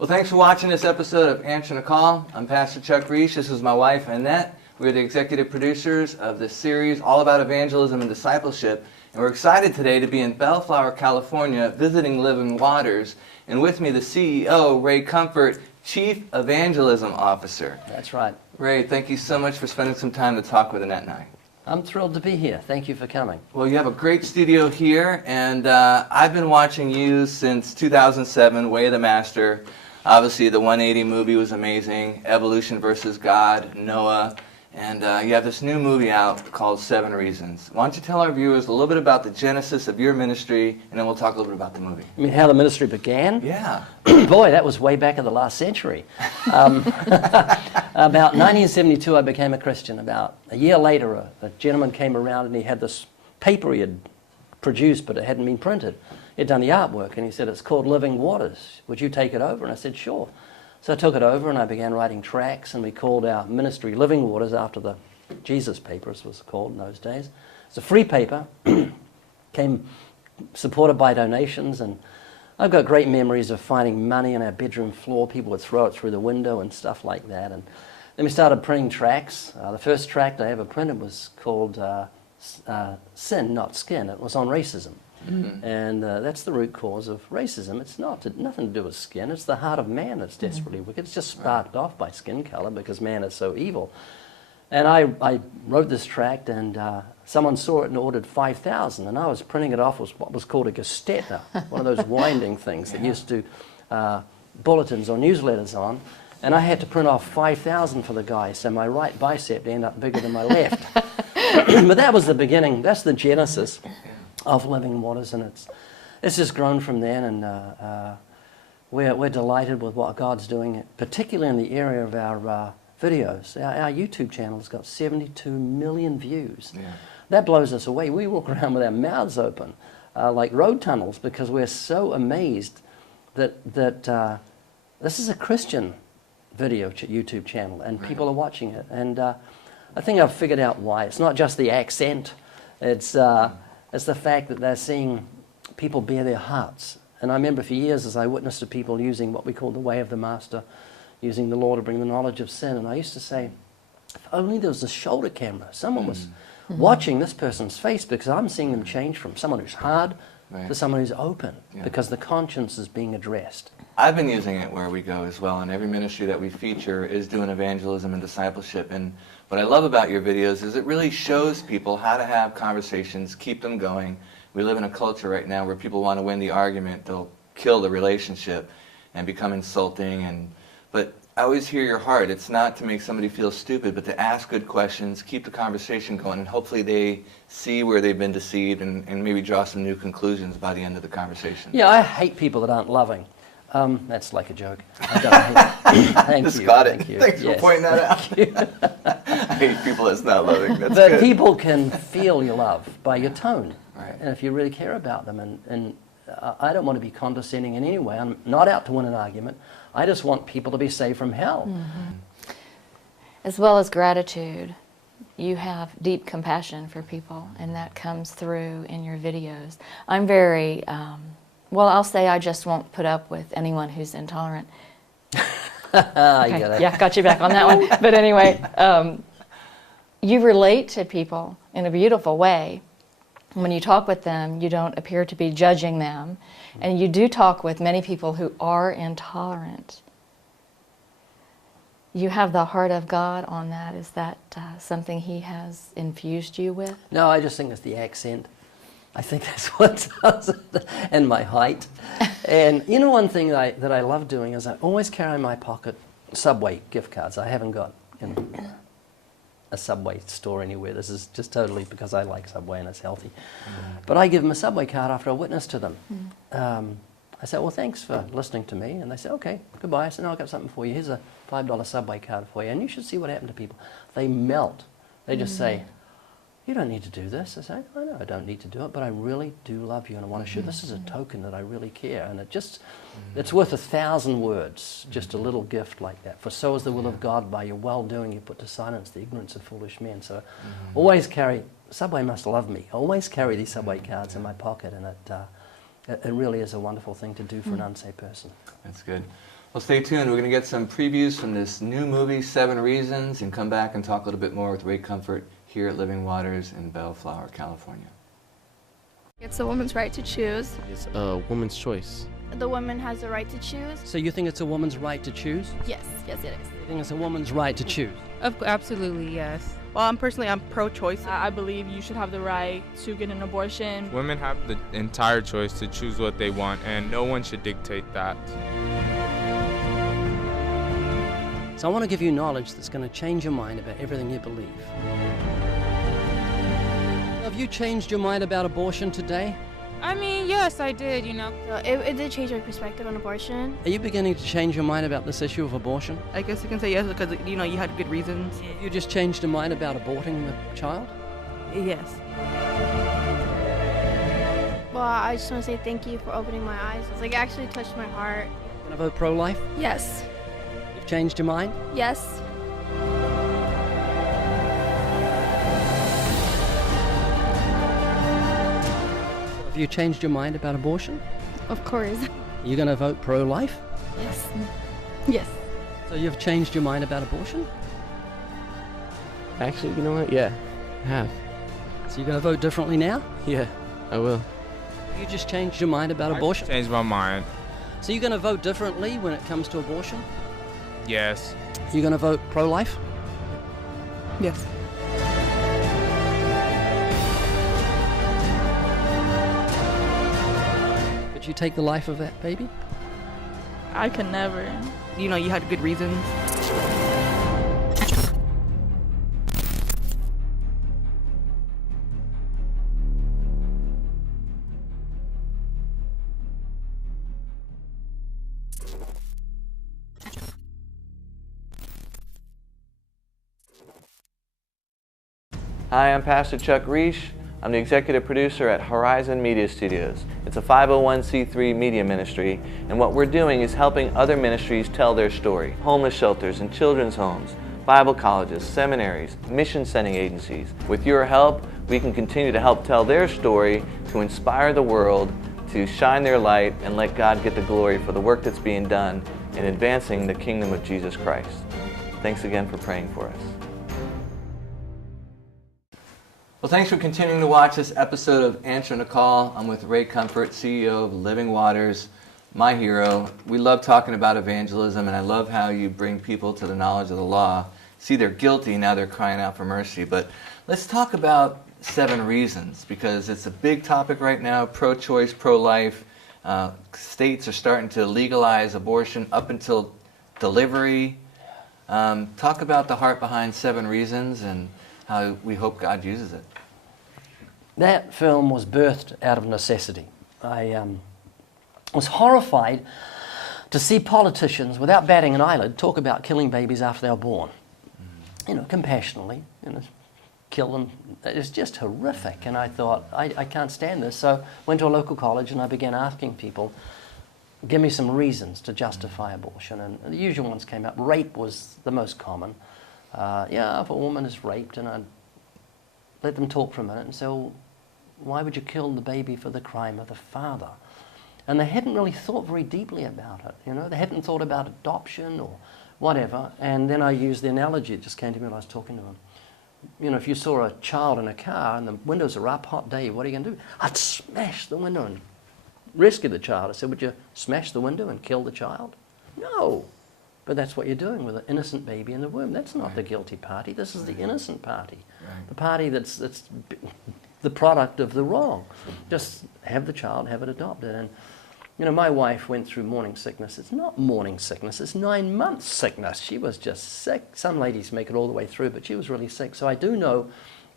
Well, thanks for watching this episode of Answering the Call. I'm Pastor Chuck Reese. This is my wife, Annette. We're the executive producers of this series all about evangelism and discipleship. And we're excited today to be in Bellflower, California, visiting Living Waters. And with me, the CEO, Ray Comfort, Chief Evangelism Officer. That's right. Ray, thank you so much for spending some time to talk with Annette and I. I'm thrilled to be here. Thank you for coming. Well, you have a great studio here, and I've been watching you since 2007, Way of the Master. Obviously, the 180 movie was amazing, Evolution versus God, Noah, and you have this new movie out called 7 Reasons. Why don't you tell our viewers a little bit about the genesis of your ministry, and then we'll talk a little bit about the movie. I mean, how the ministry began? Yeah. Boy, that was way back in the last century. About 1972, I became a Christian. About a year later, a gentleman came around and he had this paper he had produced, but it hadn't been printed. He'd done the artwork, and he said, "It's called Living Waters. Would you take it over?" And I said, "Sure." So I took it over, and I began writing tracts, and we called our ministry Living Waters after the Jesus paper, as it was called in those days. It's a free paper, came supported by donations, and I've got great memories of finding money on our bedroom floor. People would throw it through the window and stuff like that. And then we started printing tracts. The first tract I ever printed was called Sin, Not Skin. It was on racism. Mm-hmm. And that's the root cause of racism. It's nothing to do with skin. It's the heart of man that's desperately wicked. It's just sparked off by skin color because man is so evil. And I wrote this tract, and someone saw it and ordered 5,000, and I was printing it off with what was called a gazetta, one of those winding things that used to bulletins or newsletters on, and I had to print off 5,000 for the guy, so my right bicep ended up bigger than my left. But that was the beginning. That's the genesis of Living Waters, and it's just grown from then, and we're delighted with what God's doing, particularly in the area of our videos. Our YouTube channel's got 72 million views. Yeah. That blows us away. We walk around with our mouths open like road tunnels because we're so amazed that this is a Christian video YouTube channel, and people are watching it. And I think I've figured out why. It's not just the accent. It's the fact that they're seeing people bare their hearts. And I remember for years as I witnessed to people using what we call the way of the master, using the law to bring the knowledge of sin. And I used to say, if only there was a shoulder camera, someone was watching this person's face, because I'm seeing them change from someone who's hard to someone who's open, because the conscience is being addressed. I've been using it where we go as well, and every ministry that we feature is doing evangelism and discipleship. And what I love about your videos is it really shows people how to have conversations, keep them going. We live in a culture right now where people want to win the argument, they'll kill the relationship and become insulting. But I always hear your heart. It's not to make somebody feel stupid, but to ask good questions, keep the conversation going, and hopefully they see where they've been deceived and maybe draw some new conclusions by the end of the conversation. Yeah, I hate people that aren't loving. That's like a joke. I don't hate it. Thank Just you. got it. Thank you. Thanks for pointing that out. I hate people that's not loving. That's but good. People can feel your love by your tone. Right. And if you really care about them. And I don't want to be condescending in any way. I'm not out to win an argument. I just want people to be saved from hell. Mm-hmm. As well as gratitude, you have deep compassion for people, and that comes through in your videos. I'm very, well, I'll say I just won't put up with anyone who's intolerant. Okay. Yeah, got you back on that one. But anyway, you relate to people in a beautiful way. When you talk with them, you don't appear to be judging them. And you do talk with many people who are intolerant. You have the heart of God on that. Is that something He has infused you with? No, I just think it's the accent. I think that's what does it, and my height. And you know, one thing that I love doing is I always carry in my pocket Subway gift cards. I haven't got a Subway store anywhere. This is just totally because I like Subway and it's healthy. But I give them a Subway card after I witness to them. I said, "Well, thanks for listening to me." And they said, "Okay, goodbye." I said, "No, I've got something for you. Here's a $5 Subway card for you." And you should see what happened to people. They melt. They just say, "You don't need to do this." I say, "I know I don't need to do it, but I really do love you, and I want to show this is a token that I really care." And it's worth 1,000 words, just a little gift like that. For so is the will of God, by your well-doing you put to silence the ignorance of foolish men. So always carry, Subway must love me, always carry these Subway cards in my pocket, and it really is a wonderful thing to do for an unsaved person. That's good. Well, stay tuned. We're going to get some previews from this new movie, 7 Reasons, and come back and talk a little bit more with Ray Comfort here at Living Waters in Bellflower, California. It's a woman's right to choose. It's a woman's choice. The woman has the right to choose. So you think it's a woman's right to choose? Yes, yes it is. You think it's a woman's right to choose? Absolutely, yes. Well, I'm pro-choice. I believe you should have the right to get an abortion. Women have the entire choice to choose what they want, and no one should dictate that. So I want to give you knowledge that's going to change your mind about everything you believe. Have you changed your mind about abortion today? I mean, yes, I did, So it did change my perspective on abortion. Are you beginning to change your mind about this issue of abortion? I guess you can say yes because, you had good reasons. Have you just changed your mind about aborting the child? Yes. Well, I just want to say thank you for opening my eyes. It's like it actually touched my heart. Going to vote pro-life? Yes. You've changed your mind? Yes. Have you changed your mind about abortion? Of course. Are you going to vote pro-life? Yes. Yes. So you've changed your mind about abortion? Actually, you know what? Yeah, I have. So you're going to vote differently now? Yeah, I will. You just changed your mind about abortion? I changed my mind. So you're going to vote differently when it comes to abortion? Yes. You're going to vote pro-life? Yes. Could you take the life of that baby? I could never. You had good reasons. Hi, I'm Pastor Chuck Reish. I'm the executive producer at Horizon Media Studios. It's a 501c3 media ministry, and what we're doing is helping other ministries tell their story. Homeless shelters and children's homes, Bible colleges, seminaries, mission sending agencies. With your help, we can continue to help tell their story, to inspire the world, to shine their light, and let God get the glory for the work that's being done in advancing the kingdom of Jesus Christ. Thanks again for praying for us. Well, thanks for continuing to watch this episode of Answering the Call. I'm with Ray Comfort, CEO of Living Waters, my hero. We love talking about evangelism, and I love how you bring people to the knowledge of the law. See, they're guilty, now they're crying out for mercy. But let's talk about 7 reasons, because it's a big topic right now, pro-choice, pro-life. States are starting to legalize abortion up until delivery. Talk about the heart behind 7 reasons and how we hope God uses it. That film was birthed out of necessity. I was horrified to see politicians, without batting an eyelid, talk about killing babies after they were born. Compassionately, kill them. It's just horrific. And I thought, I can't stand this. So went to a local college and I began asking people, give me some reasons to justify abortion. And the usual ones came up. Rape was the most common. If a woman is raped, and I'd let them talk for a minute and say, well, why would you kill the baby for the crime of the father? And they hadn't really thought very deeply about it, They hadn't thought about adoption or whatever. And then I used the analogy, it just came to me when I was talking to them. If you saw a child in a car and the windows are up, hot day, what are you going to do? I'd smash the window and rescue the child. I said, would you smash the window and kill the child? No. But that's what you're doing with an innocent baby in the womb. That's not the guilty party. This is the innocent party. Right. The party that's the product of the wrong. Just have the child, have it adopted. And, my wife went through morning sickness. It's not morning sickness. It's 9 months sickness. She was just sick. Some ladies make it all the way through, but she was really sick. So I do know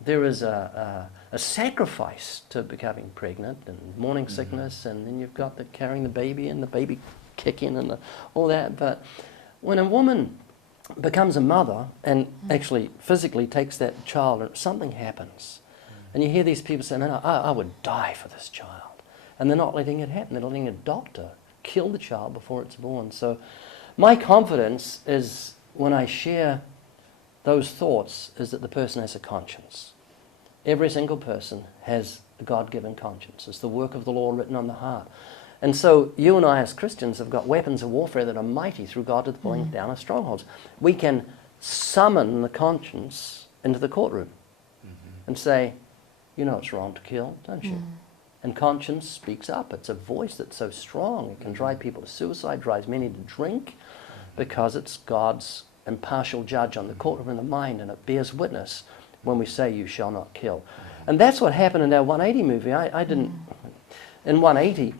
there is a sacrifice to becoming pregnant and morning sickness, and then you've got the carrying the baby and the baby kicking and all that. But when a woman becomes a mother and actually physically takes that child, something happens. And you hear these people say, no, I would die for this child. And they're not letting it happen. They're letting a doctor kill the child before it's born. So my confidence is when I share those thoughts is that the person has a conscience. Every single person has a God-given conscience. It's the work of the law written on the heart. And so you and I as Christians have got weapons of warfare that are mighty through God to the pulling down of strongholds. We can summon the conscience into the courtroom and say, you know it's wrong to kill, don't you? And conscience speaks up. It's a voice that's so strong. It can drive people to suicide, drives many to drink, because it's God's impartial judge on the courtroom in the mind, and it bears witness when we say you shall not kill. And that's what happened in our 180 movie. I didn't... In 180,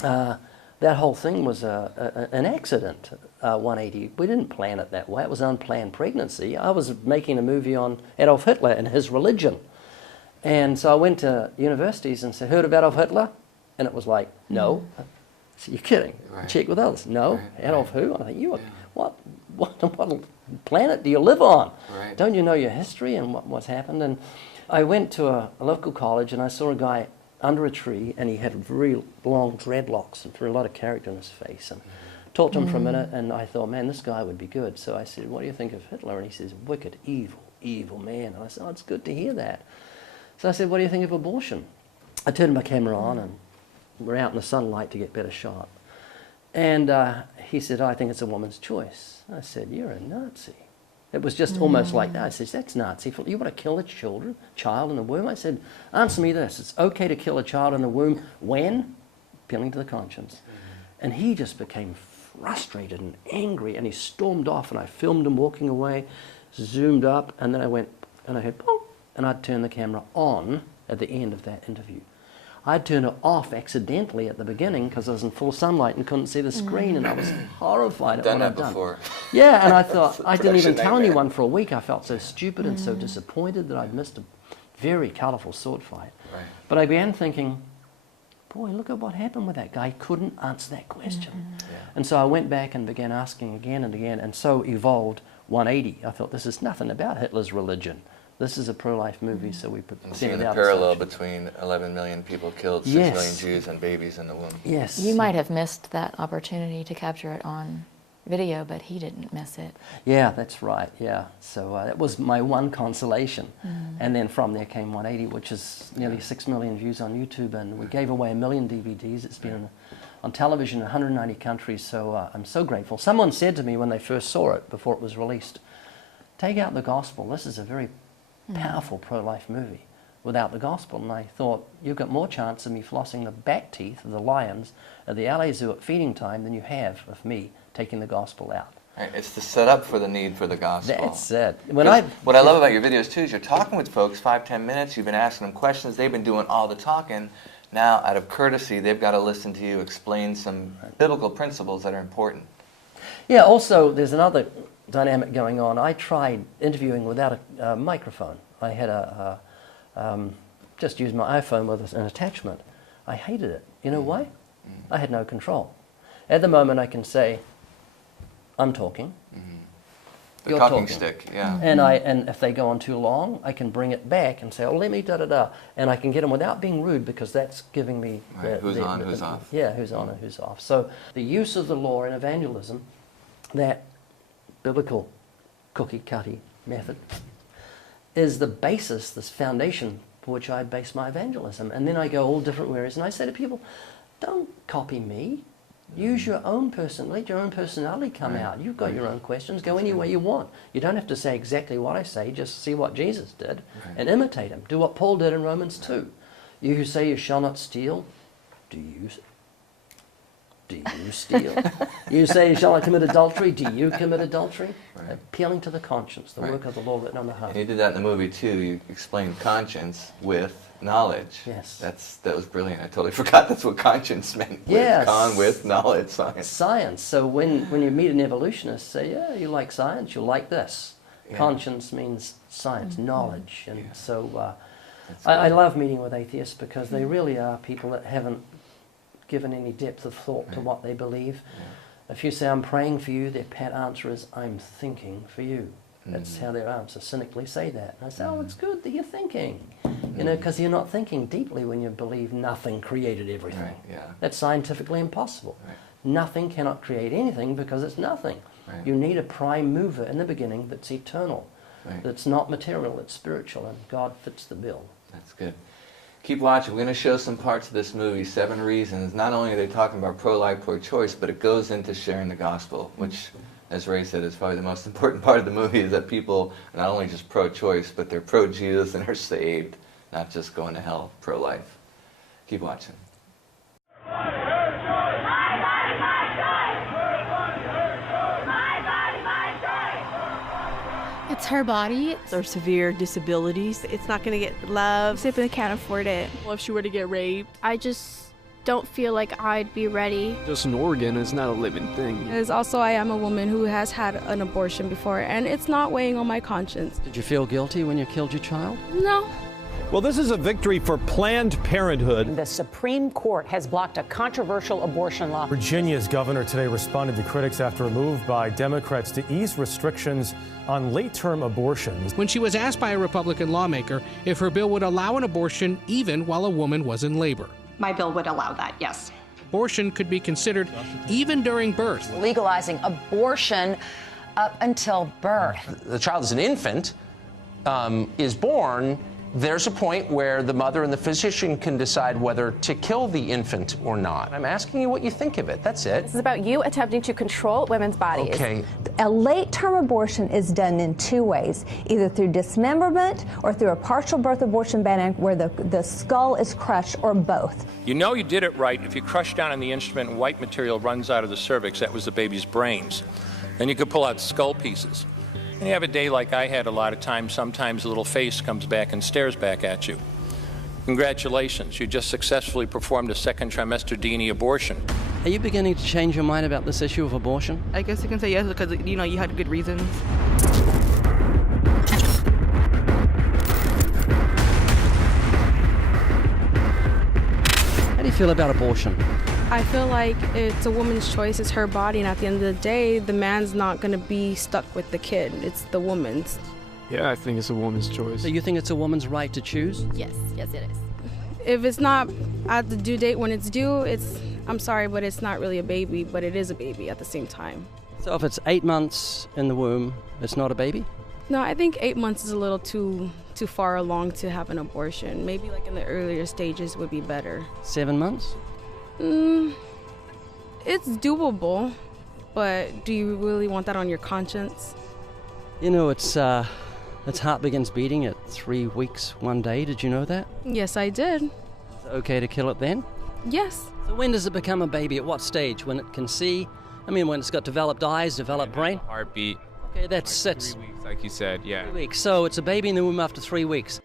that whole thing was an accident, 180. We didn't plan it that way. It was an unplanned pregnancy. I was making a movie on Adolf Hitler and his religion. And so I went to universities and said, heard about Adolf Hitler? And it was like, no. I said, you're kidding. Right. Check with others. No. Right. Adolf who? I think, what planet do you live on? Right. Don't you know your history and what's happened? And I went to a local college and I saw a guy under a tree, and he had very long dreadlocks and a lot of character in his face. And talked to him for a minute, and I thought, man, this guy would be good. So I said, what do you think of Hitler? And he says, wicked, evil, evil man. And I said, oh, it's good to hear that. So I said, what do you think of abortion? I turned my camera on, and we're out in the sunlight to get better shot. And he said, oh, I think it's a woman's choice. I said, you're a Nazi. It was just almost like that. I said, that's Nazi. You want to kill a child in the womb? I said, answer me this. It's okay to kill a child in the womb when? Appealing to the conscience. And he just became frustrated and angry, and he stormed off, and I filmed him walking away, zoomed up, and then I went, and I had, boom, and I'd turn the camera on at the end of that interview. I'd turn it off accidentally at the beginning because I was in full sunlight and couldn't see the screen, and I was horrified at what I'd done. Before. Yeah, and I thought, I didn't even tell nightmare. anyone for a week. I felt so stupid and so disappointed that I'd missed a very colourful sword fight. Right. But I began thinking, boy, look at what happened with that guy. He couldn't answer that question. Yeah. And so I went back and began asking again and again, and so evolved 180. I thought, this is nothing about Hitler's religion. This is a pro-life movie, so we And sent seeing it the out. parallel between 11 million people killed, 6 Yes. million Jews and babies in the womb. Yes. You might have missed that opportunity to capture it on video, but he didn't miss it. Yeah, that's right, yeah. So that was my one consolation. And then from there came 180, which is nearly 6 million views on YouTube, and we gave away 1 million DVDs. It's been on television in 190 countries, so I'm so grateful. Someone said to me when they first saw it, before it was released, take out the gospel. This is a very powerful pro-life movie without the gospel. And I thought, you've got more chance of me flossing the back teeth of the lions at the LA Zoo at feeding time than you have of me taking the gospel out. Right. It's the setup for the need for the gospel. That's it. What I love about your videos too is you're talking with folks 5-10 minutes, you've been asking them questions, they've been doing all the talking. Now, out of courtesy, they've got to listen to you explain some biblical principles that are important. Yeah, also, there's another dynamic going on. I tried interviewing without a microphone. I had just used my iPhone with an attachment. I hated it. You know why? I had no control. At the moment, I can say, I'm talking. The You're talking talking. stick, yeah. And if they go on too long, I can bring it back and say, oh, let me da-da-da. And I can get them without being rude, because that's giving me... Right. Who's on, who's off. Yeah, who's on and who's off. So the use of the law in evangelism, that biblical cookie-cutty method, is the basis, this foundation for which I base my evangelism. And then I go all different areas, and I say to people, don't copy me. Use your own person. Let your own personality come out. You've got your own questions. Go any way you want. You don't have to say exactly what I say. Just see what Jesus did and imitate him. Do what Paul did in Romans 2. You who say you shall not steal, do you steal? You say you shall not commit adultery, do you commit adultery? Right. Appealing to the conscience, the work of the law written on the heart. And you did that in the movie too. You explained conscience with knowledge. Yes. That was brilliant. I totally forgot that's what conscience meant. Yes. Con with knowledge, science. Science. So when you meet an evolutionist, say, yeah, you like science, you'll like this. Yeah. Conscience means science, knowledge. And Yeah. so That's I good. love meeting with atheists, because they really are people that haven't given any depth of thought to Right. what they believe. Yeah. If you say, I'm praying for you, their pat answer is, I'm thinking for you. That's how their answer cynically say that. And I say, oh, it's good that you're thinking. You know, because you're not thinking deeply when you believe nothing created everything. Right, yeah. That's scientifically impossible. Right. Nothing cannot create anything because it's nothing. Right. You need a prime mover in the beginning that's eternal, Right. that's not material, it's spiritual, and God fits the bill. That's good. Keep watching. We're going to show some parts of this movie, 7 Reasons. Not only are they talking about pro-life, pro-choice, but it goes into sharing the gospel, which, as Ray said, is probably the most important part of the movie, is that people are not only just pro-choice, but they're pro-Jesus and are saved, not just going to hell, pro-life. Keep watching. It's her body. Or severe disabilities. It's not going to get love. If they can't afford it. Well, if she were to get raped. I just don't feel like I'd be ready. Just an organ is not a living thing. Because also I am a woman who has had an abortion before, and it's not weighing on my conscience. Did you feel guilty when you killed your child? No. Well, this is a victory for Planned Parenthood. The Supreme Court has blocked a controversial abortion law. Virginia's governor today responded to critics after a move by Democrats to ease restrictions on late-term abortions. When she was asked by a Republican lawmaker if her bill would allow an abortion even while a woman was in labor. My bill would allow that, yes. Abortion could be considered even during birth. Legalizing abortion up until birth. The child is an infant, is born. There's a point where the mother and the physician can decide whether to kill the infant or not. I'm asking you what you think of it. That's it. This is about you attempting to control women's bodies. Okay. A late-term abortion is done in 2 ways, either through dismemberment or through a partial birth abortion ban where the skull is crushed, or both. You know you did it right if you crush down on the instrument and white material runs out of the cervix. That was the baby's brains. Then you could pull out skull pieces. And you have a day like I had a lot of times, sometimes a little face comes back and stares back at you. Congratulations, you just successfully performed a second trimester D&E abortion. Are you beginning to change your mind about this issue of abortion? I guess you can say yes because, you know, you had good reasons. How do you feel about abortion? I feel like it's a woman's choice, it's her body, and at the end of the day, the man's not going to be stuck with the kid. It's the woman's. Yeah, I think it's a woman's choice. So you think it's a woman's right to choose? Yes, yes it is. If it's not at the due date when it's due, I'm sorry, but it's not really a baby, but it is a baby at the same time. So if it's 8 months in the womb, it's not a baby? No, I think 8 months is a little too far along to have an abortion. Maybe like in the earlier stages would be better. 7 months? It's doable, but do you really want that on your conscience? You know, its heart begins beating at 3 weeks, 1 day. Did you know that? Yes, I did. Is it okay to kill it then? Yes. So when does it become a baby? At what stage? When it can see? I mean, when it's got developed eyes, developed brain? Heartbeat. Okay, that's 3 weeks, like you said, yeah. 3 weeks. So it's a baby in the womb after 3 weeks.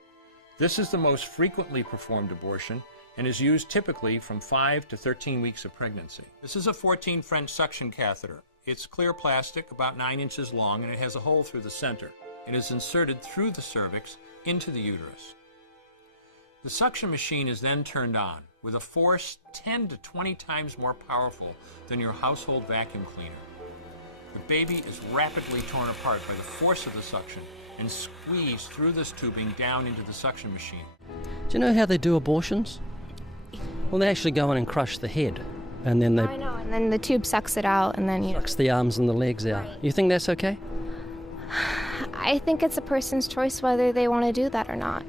This is the most frequently performed abortion and is used typically from 5 to 13 weeks of pregnancy. This is a 14 French suction catheter. It's clear plastic, about 9 inches long, and it has a hole through the center. It is inserted through the cervix into the uterus. The suction machine is then turned on with a force 10 to 20 times more powerful than your household vacuum cleaner. The baby is rapidly torn apart by the force of the suction and squeezed through this tubing down into the suction machine. Do you know how they do abortions? Well, they actually go in and crush the head, and then they I know, and then the tube sucks it out, and then sucks the arms and the legs out. You think that's okay? I think it's a person's choice whether they want to do that or not.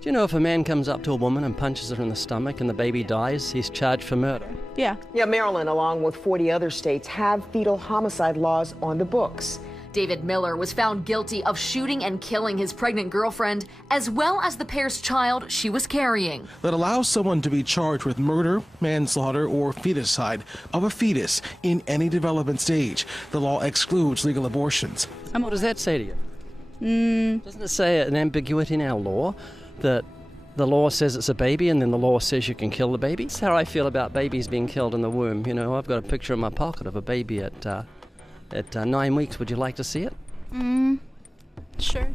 Do you know if a man comes up to a woman and punches her in the stomach and the baby dies, he's charged for murder? Yeah. Yeah, Maryland, along with 40 other states, have fetal homicide laws on the books. David Miller was found guilty of shooting and killing his pregnant girlfriend, as well as the pair's child she was carrying. That allows someone to be charged with murder, manslaughter, or feticide of a fetus in any development stage. The law excludes legal abortions. And what does that say to you? Doesn't it say an ambiguity in our law that the law says it's a baby and then the law says you can kill the baby? That's how I feel about babies being killed in the womb. You know, I've got a picture in my pocket of a baby at 9 weeks. Would you like to see it? Sure.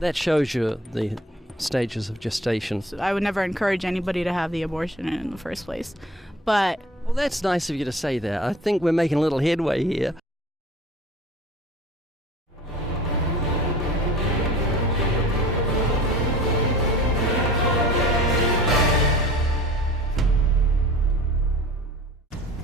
That shows you the stages of gestation. I would never encourage anybody to have the abortion in the first place. But well, that's nice of you to say that. I think we're making a little headway here.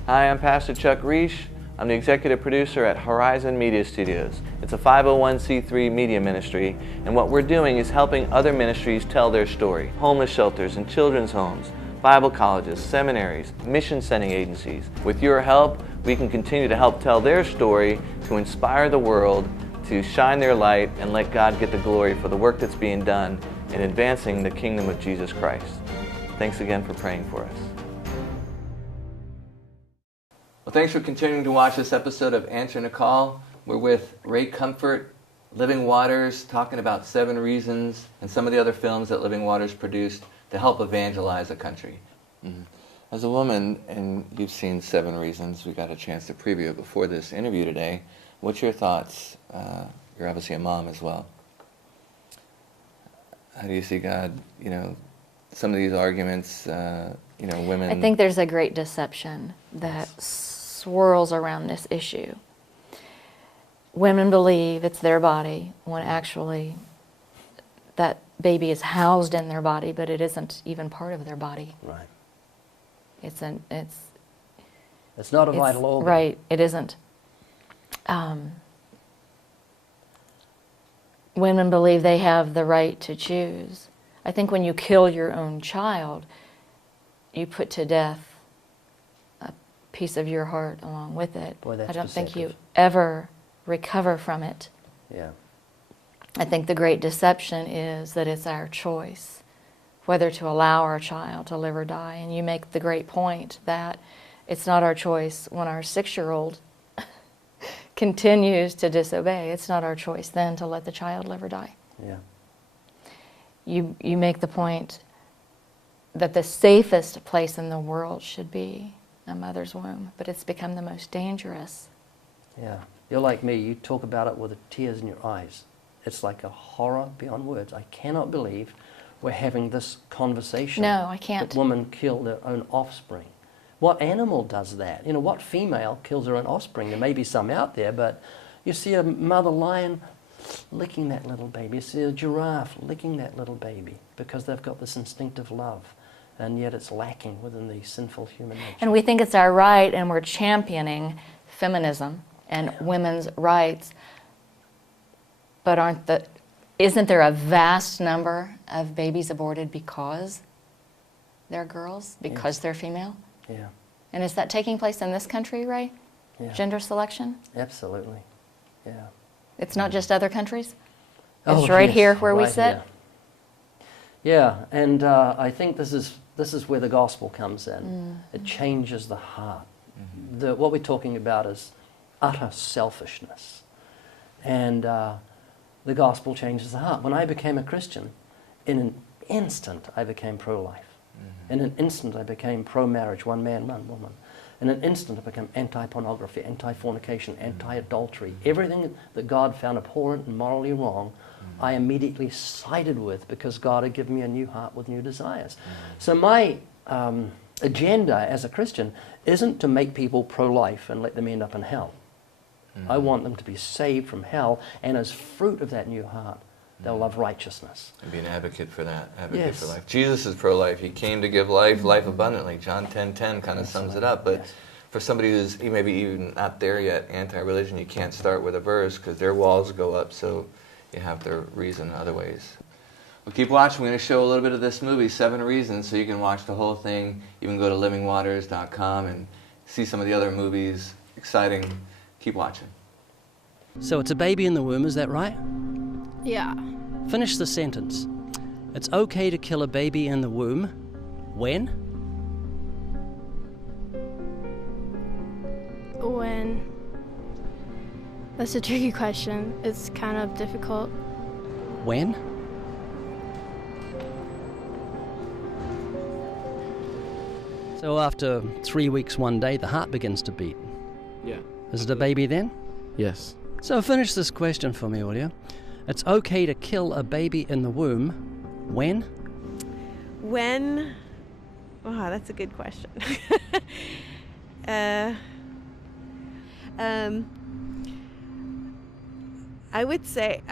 Hi, I'm Pastor Chuck Reish. I'm the executive producer at Horizon Media Studios. It's a 501c3 media ministry, and what we're doing is helping other ministries tell their story. Homeless shelters and children's homes, Bible colleges, seminaries, mission-sending agencies. With your help, we can continue to help tell their story, to inspire the world, to shine their light, and let God get the glory for the work that's being done in advancing the kingdom of Jesus Christ. Thanks again for praying for us. Well, thanks for continuing to watch this episode of Answering a Call. We're with Ray Comfort, Living Waters, talking about 7 reasons and some of the other films that Living Waters produced to help evangelize a country. As a woman, and you've seen 7 Reasons, we got a chance to preview it before this interview today. What's your thoughts? You're obviously a mom as well. How do you see God, some of these arguments, women... I think there's a great deception that swirls around this issue. Women believe it's their body when actually that baby is housed in their body, but it isn't even part of their body. Right. It's not a vital organ. Right, it isn't. Women believe they have the right to choose. I think when you kill your own child, you put to death a piece of your heart along with it. Boy, that's I don't think you deceptive. ever recover from it. Yeah. I think the great deception is that it's our choice whether to allow our child to live or die. And you make the great point that it's not our choice when our 6-year-old continues to disobey. It's not our choice then to let the child live or die. Yeah. You make the point that the safest place in the world should be a mother's womb, but it's become the most dangerous. Yeah. You're like me. You talk about it with the tears in your eyes. It's like a horror beyond words. I cannot believe we're having this conversation. No, I can't. That women kill their own offspring. What animal does that? What female kills her own offspring? There may be some out there, but you see a mother lion licking that little baby. You see a giraffe licking that little baby because they've got this instinctive love, and yet it's lacking within the sinful human nature. And we think it's our right, and we're championing feminism and women's rights. But isn't there a vast number of babies aborted because they're girls, because they're female? Yeah. And is that taking place in this country, Ray? Yeah. Gender selection? Absolutely. Yeah. It's not just other countries? Oh, It's right yes, here where we right sit? here. Yeah, and I think this is where the gospel comes in. It changes the heart. What we're talking about is utter selfishness. And the gospel changes the heart. When I became a Christian, in an instant I became pro-life. In an instant I became pro-marriage, one man, one woman. In an instant I became anti-pornography, anti-fornication, anti-adultery. Everything that God found abhorrent and morally wrong, I immediately sided with because God had given me a new heart with new desires. So my agenda as a Christian isn't to make people pro-life and let them end up in hell. I want them to be saved from hell, and as fruit of that new heart, they'll love righteousness. And be an advocate for that, Yes. for life. Jesus is pro-life. He came to give life, life abundantly. John 10:10 kind of sums it up. But for somebody who's maybe even not there yet, anti-religion, you can't start with a verse because their walls go up, so you have to reason other ways. Well, keep watching. We're going to show a little bit of this movie, 7 Reasons, so you can watch the whole thing. You can go to livingwaters.com and see some of the other movies. Exciting. Keep watching. So it's a baby in the womb, is that right? Yeah. Finish the sentence. It's okay to kill a baby in the womb. When? When? That's a tricky question. It's kind of difficult. When? So after 3 weeks, 1 day, the heart begins to beat. Yeah. Is it a baby then? Yes. So finish this question for me, will you? It's okay to kill a baby in the womb. When? When? Oh, that's a good question. I would say,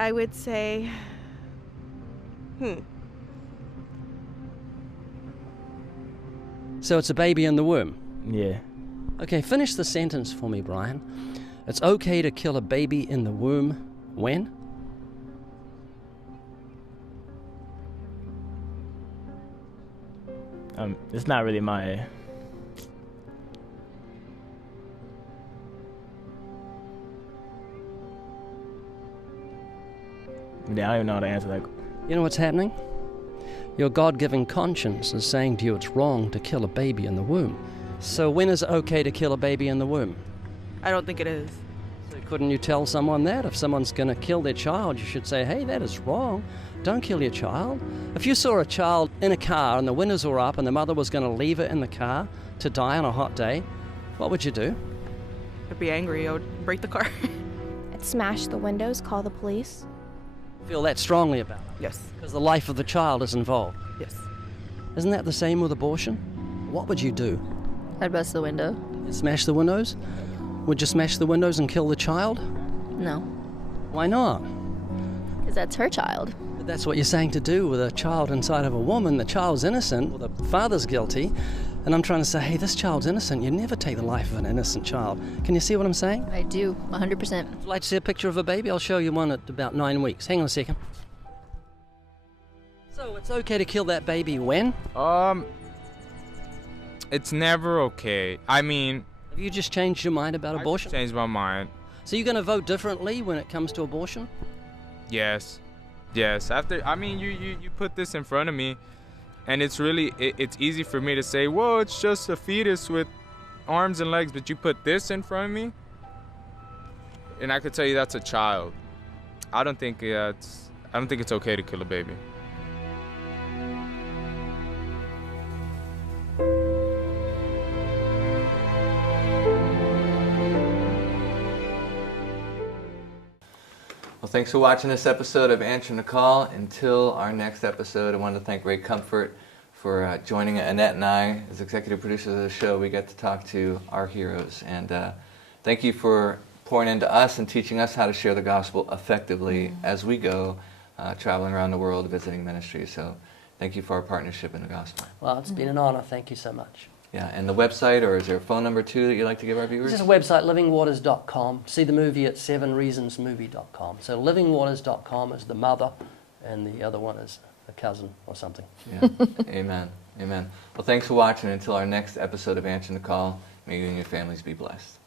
So it's a baby in the womb? Yeah. Okay, finish the sentence for me, Brian. It's okay to kill a baby in the womb when? It's not really my... Yeah, I don't even know how to answer that. You know what's happening? Your God-given conscience is saying to you it's wrong to kill a baby in the womb. So when is it okay to kill a baby in the womb? I don't think it is. So couldn't you tell someone that? If someone's going to kill their child, you should say, hey, that is wrong. Don't kill your child. If you saw a child in a car and the windows were up and the mother was going to leave it in the car to die on a hot day, what would you do? I'd be angry. I would break the car. I'd smash the windows, call the police. Feel that strongly about it? Yes. Because the life of the child is involved? Yes. Isn't that the same with abortion? What would you do? I'd bust the window. You'd smash the windows? Would you smash the windows and kill the child? No. Why not? Because that's her child. But that's what you're saying to do with a child inside of a woman. The child's innocent, or the father's guilty. And I'm trying to say, hey, this child's innocent. You never take the life of an innocent child. Can you see what I'm saying? I do, 100%. Would you like to see a picture of a baby? I'll show you one at about 9 weeks. Hang on a second. So it's okay to kill that baby when? It's never okay. I mean... Have you just changed your mind about abortion? I changed my mind. So you're going to vote differently when it comes to abortion? Yes. Yes. After, I mean, you put this in front of me, and it's really, it's easy for me to say, well, it's just a fetus with arms and legs, but you put this in front of me, and I could tell you that's a child. I don't think it's okay to kill a baby. Well, thanks for watching this episode of Answering the Call. Until our next episode, I want to thank Ray Comfort for joining Annette and I as executive producers of the show. We get to talk to our heroes. And thank you for pouring into us and teaching us how to share the gospel effectively as we go traveling around the world visiting ministries. So thank you for our partnership in the gospel. Well, it's been an honor. Thank you so much. Yeah, and the website, or is there a phone number too that you'd like to give our viewers? This is a website, livingwaters.com. See the movie at 7reasonsmovie.com. So livingwaters.com is the mother, and the other one is a cousin or something. Yeah. Amen. Amen. Well, thanks for watching. Until our next episode of Answering the Call, may you and your families be blessed.